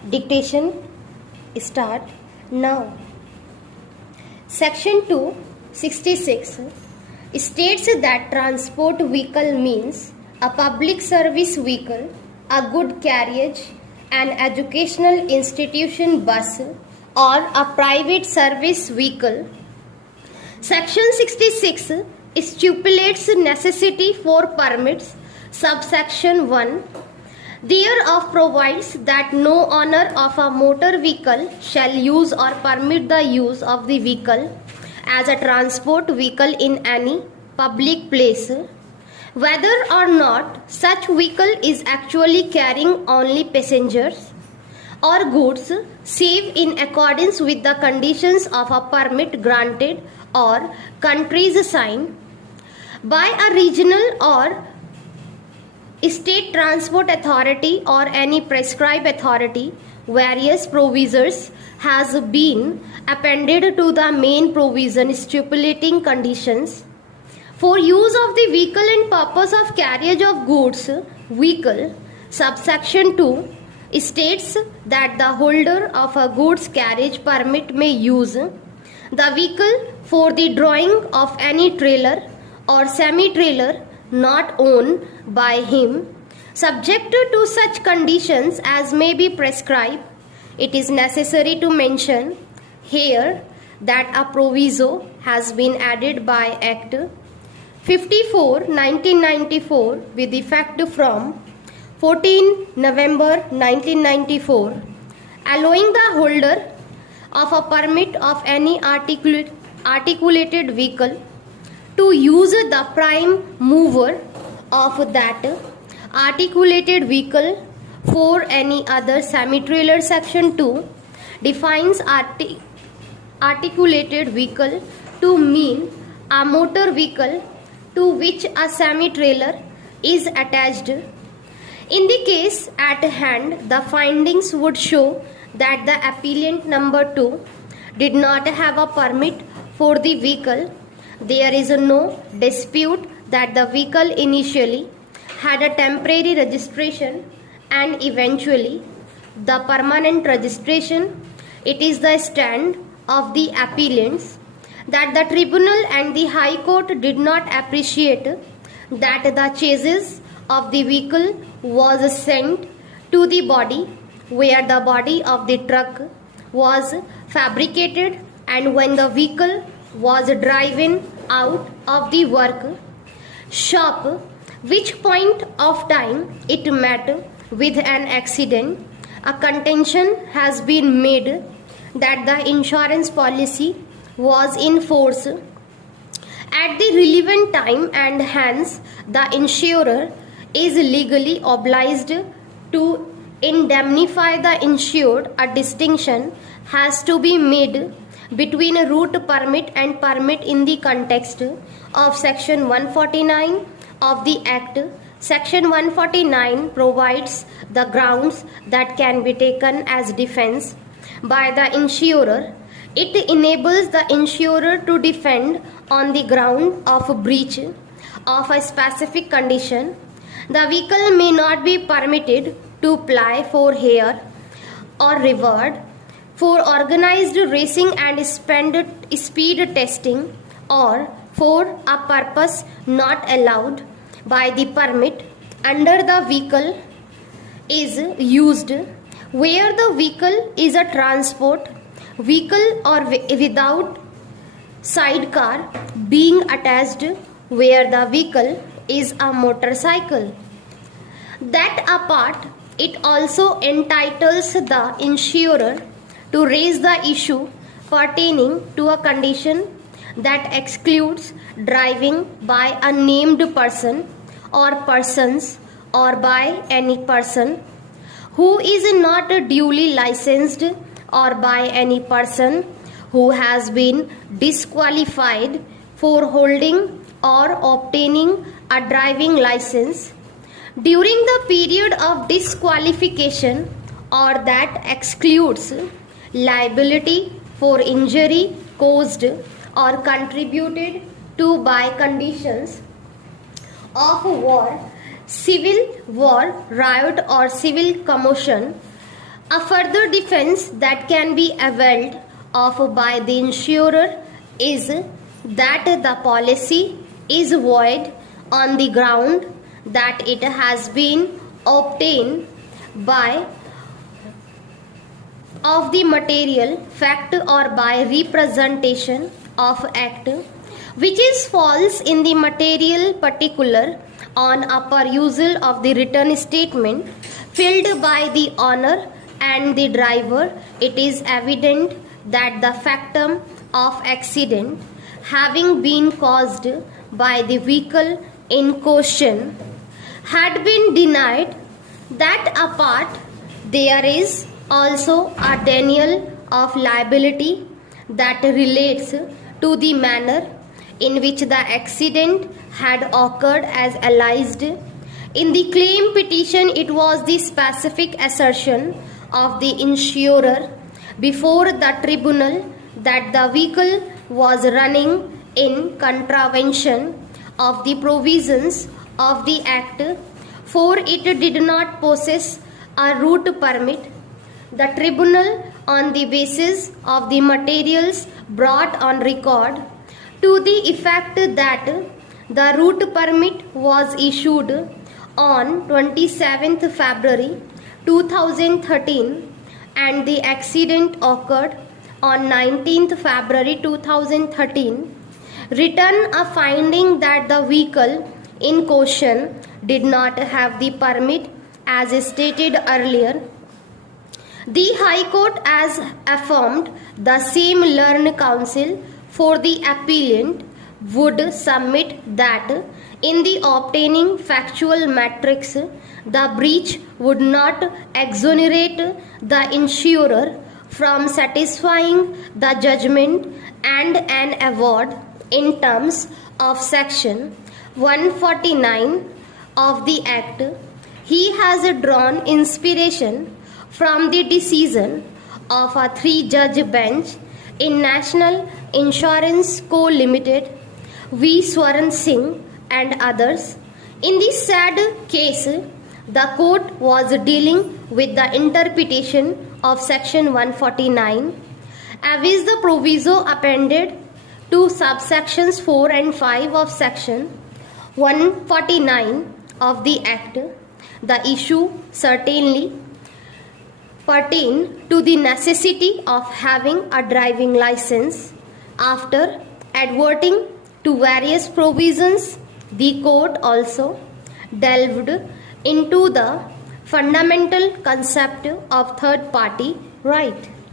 Dictation start now. Section 266 states that transport vehicle means a public service vehicle, a good carriage, an educational institution bus, or a private service vehicle. Section 66 stipulates necessity for permits. Subsection 1 thereof provides that no owner of a motor vehicle shall use or permit the use of the vehicle as a transport vehicle in any public place, whether or not such vehicle is actually carrying only passengers or goods, save in accordance with the conditions of a permit granted or country's sign by a regional or state transport authority or any prescribed authority. Various provisions has been appended to the main provision stipulating conditions for use of the vehicle and purpose of carriage of goods vehicle. Subsection 2 states that the holder of a goods carriage permit may use the vehicle for the drawing of any trailer or semi-trailer not owned by him, subject to such conditions as may be prescribed. It is necessary to mention here that a proviso has been added by Act 54/1994 with effect from 14 November 1994, allowing the holder of a permit of any articulated vehicle to use the prime mover of that articulated vehicle for any other semi-trailer. Section 2 defines articulated vehicle to mean a motor vehicle to which a semi-trailer is attached. In the case at hand, the findings would show that the appellant number 2 did not have a permit for the vehicle. There is no dispute that the vehicle initially had a temporary registration and eventually the permanent registration. It is the stand of the appellants that the tribunal and the High Court did not appreciate that the chassis of the vehicle was sent to the body where the body of the truck was fabricated, and when the vehicle was driven out of the work shop, which point of time it met with an accident. A contention has been made that the insurance policy was in force at the relevant time and hence the insurer is legally obliged to indemnify the insured. A distinction has to be made between a route permit and permit in the context of Section 149 of the Act. Section 149 provides the grounds that can be taken as defense by the insurer. It enables the insurer to defend on the ground of a breach of a specific condition. The vehicle may not be permitted to ply for hire or reward for organized racing and speed testing or for a purpose not allowed by the permit. Under the vehicle is used where the vehicle is a transport vehicle or without sidecar being attached where the vehicle is a motorcycle. That apart, it also entitles the insurer to raise the issue pertaining to a condition that excludes driving by a named person or persons or by any person who is not duly licensed or by any person who has been disqualified for holding or obtaining a driving license during the period of disqualification, or that excludes liability for injury caused or contributed to by conditions of war, civil war, riot or civil commotion A further defense that can be availed of by the insurer is that the policy is void on the ground that it has been obtained by of the material fact or by representation of act which is false in the material particular on a perusal of the written statement filled by the owner and the driver. It is evident that the factum of accident having been caused by the vehicle in question had been denied. That apart, there is also a denial of liability that relates to the manner in which the accident had occurred as alleged. In the claim petition, it was the specific assertion of the insurer before the tribunal that the vehicle was running in contravention of the provisions of the Act, for it did not possess a route permit. The tribunal, on the basis of the materials brought on record, to the effect that the route permit was issued on 27th February 2013 and the accident occurred on 19th February 2013, written a finding that the vehicle in question did not have the permit as stated earlier. The High Court has affirmed the same learned counsel for the appellant would submit that in the obtaining factual matrix, the breach would not exonerate the insurer from satisfying the judgment and an award in terms of section 149 of the Act. He has drawn inspiration from the decision of a 3-judge bench in National Insurance Co. Limited v. Swaran Singh and others. In this sad case, the court was dealing with the interpretation of section 149, as the proviso appended to subsections 4 and 5 of section 149 of the Act. The issue certainly pertain to the necessity of having a driving license. After adverting to various provisions, the court also delved into the fundamental concept of third party right.